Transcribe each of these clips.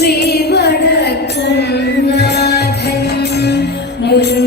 ശ്രീ വടക്കുംനാഥൻ മുൻ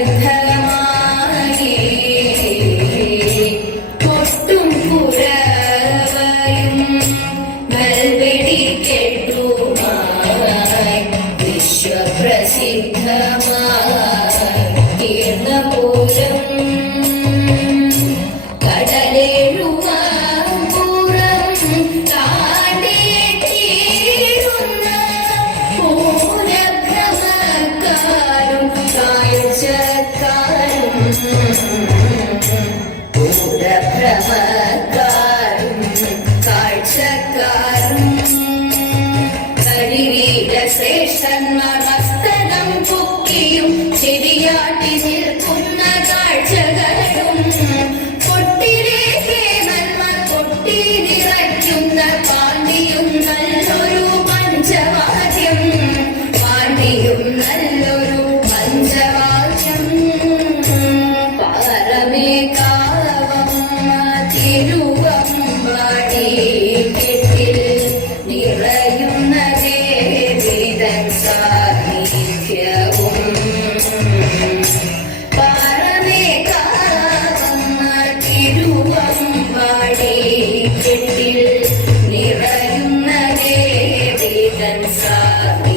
America. ശ്രേഷ്ഠന്മാർ ഹസ്തനം പൊക്കിയും ചെവിയാട്ടി നിൽക്കും കെട്ടിൽ നിറയുന്ന വേദിതൻ സാന്നിധ്യവും.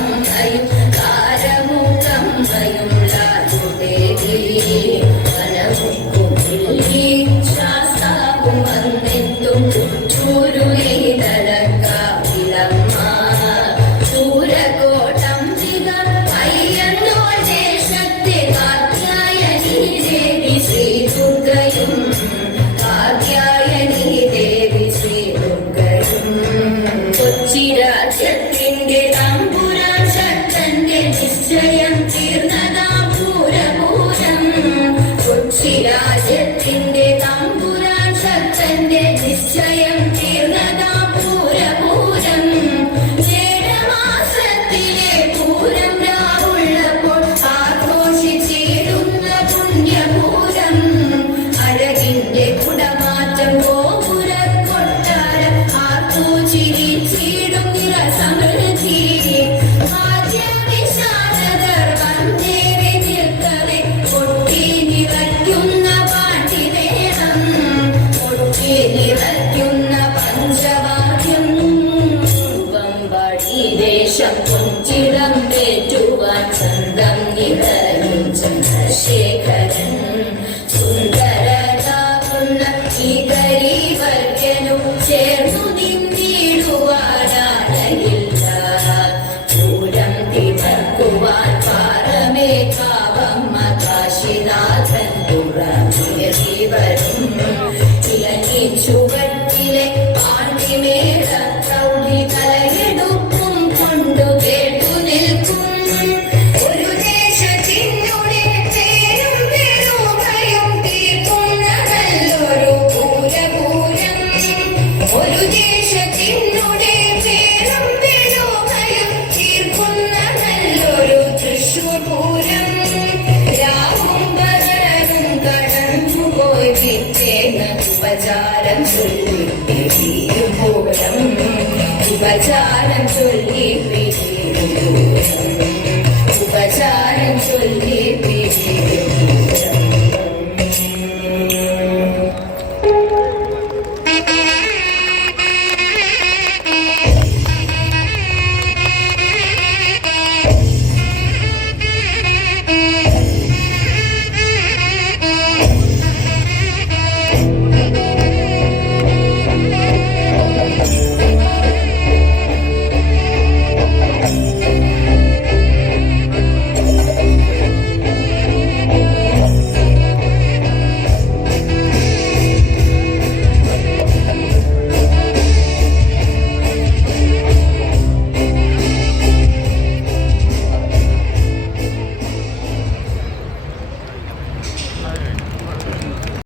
Muhammad you? my time.